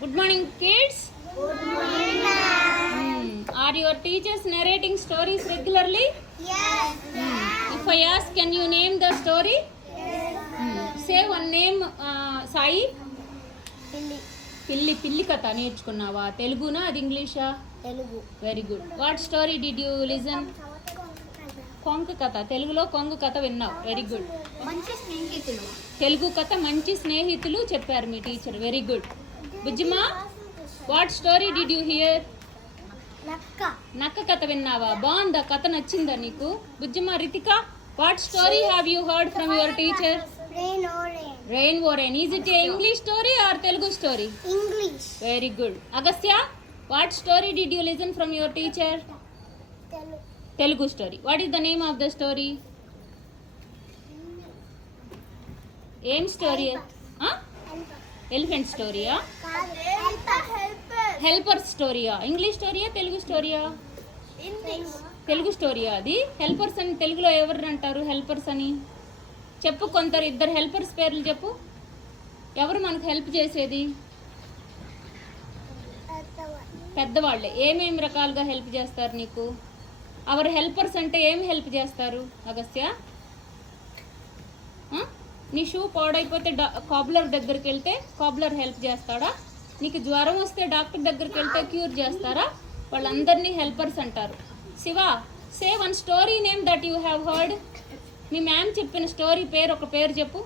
Good morning, kids. Good morning, ma'am. Are your teachers narrating stories regularly? Yes, ma'am. If I ask, can you name the story? Yes, ma'am. Say one name, Sai. Pilli. పిల్లి కథ నేర్చుకున్నావా? తెలుగునా అది ఇంగ్లీషా? Telugu. Very good. What story did you listen? కొంగ కథ. తెలుగులో కొంగ కథ విన్నావు. Very good. మంచి స్నేహితులు. తెలుగు కథ మంచి స్నేహితులు చెప్పారు మీ టీచర్. Very good. బుజ్జిమా, what story did you hear? నక్క కథ విన్నావా? బాగుందా? కథ నచ్చిందా నీకు? బుజ్జిమా, Ritika, what story have you heard from your teacher? Rain Warren. Is it a English story or Telugu story? English. Very good. Agastya, what story did you listen from your teacher? Telugu story. What is the name of the story? Aim story. Huh? Elephant story. Helper story. English story. Telugu story. English. Telugu స్టోరీయా అది? Helpers అని తెలుగులో ఎవరు అంటారు? Helpers అని చెప్పు. కొందరు ఇద్దరు హెల్పర్స్ పేర్లు చెప్పు. ఎవరు మనకు హెల్ప్ చేసేది? పెద్దవాళ్ళే. ఏమేమి రకాలుగా హెల్ప్ చేస్తారు నీకు? అవర్ హెల్పర్స్ అంటే ఏం హెల్ప్ చేస్తారు అగస్త్య? నీ షూ పాడైపోతే కాబ్లర్ దగ్గరికి వెళ్తే కాబ్లర్ హెల్ప్ చేస్తాడా? నీకు జ్వరం వస్తే డాక్టర్ దగ్గరికి వెళ్తే క్యూర్ చేస్తారా? వాళ్ళందరినీ హెల్పర్స్ అంటారు. Shiva, say one story name that you have heard. Me ma'am చెప్పిన స్టోరీ పేరు ఒక పేరు చెప్పు.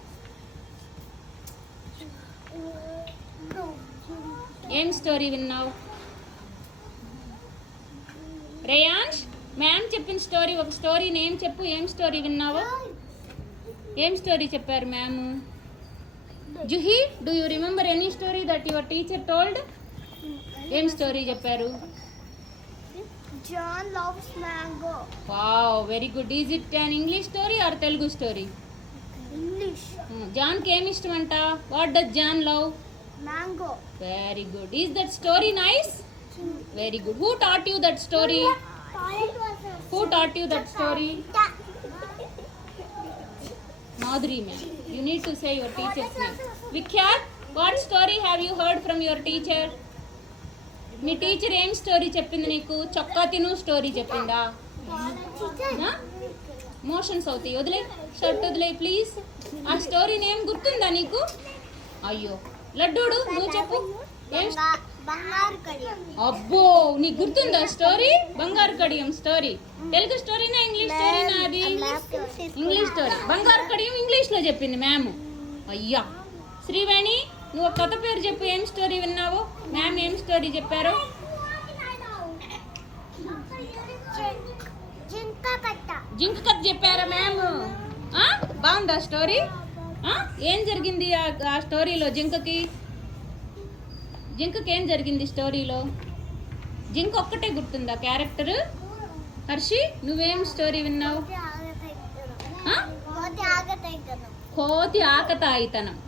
ఏం స్టోరీ విన్నావు? రేయాన్ష్, మ్యామ్ చెప్పిన స్టోరీ ఒక స్టోరీ నేమ్ చెప్పు. ఏం స్టోరీ విన్నావు? ఏం స్టోరీ చెప్పారు ma'am? Juhi, do you remember any story that your teacher told? ఏం స్టోరీ చెప్పారు? John loves mango. Wow, very good. Is it an English story or Telugu story? English. John కి ఏమి ఇష్టం అంట? What does John love? Mango. Very good. Is that story nice? Very good. Who taught you that story? Who taught you that story? Madhuri ma'am. You need to say your teacher's name. Vikyat, what story have you heard from your teacher? Me teacher ఏం story చెప్పింది నీకు? చొక్కా తిను story చెప్పిందా? Motions అవుతాయి. వదిలే, shirt వదిలే please. ఆ స్టోరీ నేమ్ గుర్తుందా నీకు? అయ్యో లడ్డూడు, నువ్వు చెప్పు. అబ్బో, నీకు గుర్తుందా స్టోరీ? బంగారు కడియం స్టోరీ. తెలుగు స్టోరీనా ఇంగ్లీష్ స్టోరీనా అది? English story. బంగారు కడియం ఇంగ్లీష్లో చెప్పింది మ్యామ్. అయ్యా. శ్రీవేణి, నువ్వు ఒక కథ పేరు చెప్పు. ఏం స్టోరీ విన్నావు? మ్యామ్ ఏం స్టోరీ చెప్పారు? జింక కథ చెప్పారా మ్యామ్? బాగుందా స్టోరీ? ఏం జరిగింది ఆ స్టోరీలో? జింకకి ఏం జరిగింది స్టోరీలో? జింక ఒక్కటే గుర్తుందా క్యారెక్టర్? హర్షి, నువ్వేం స్టోరీ విన్నావు? కోతి ఆకతాయితనం.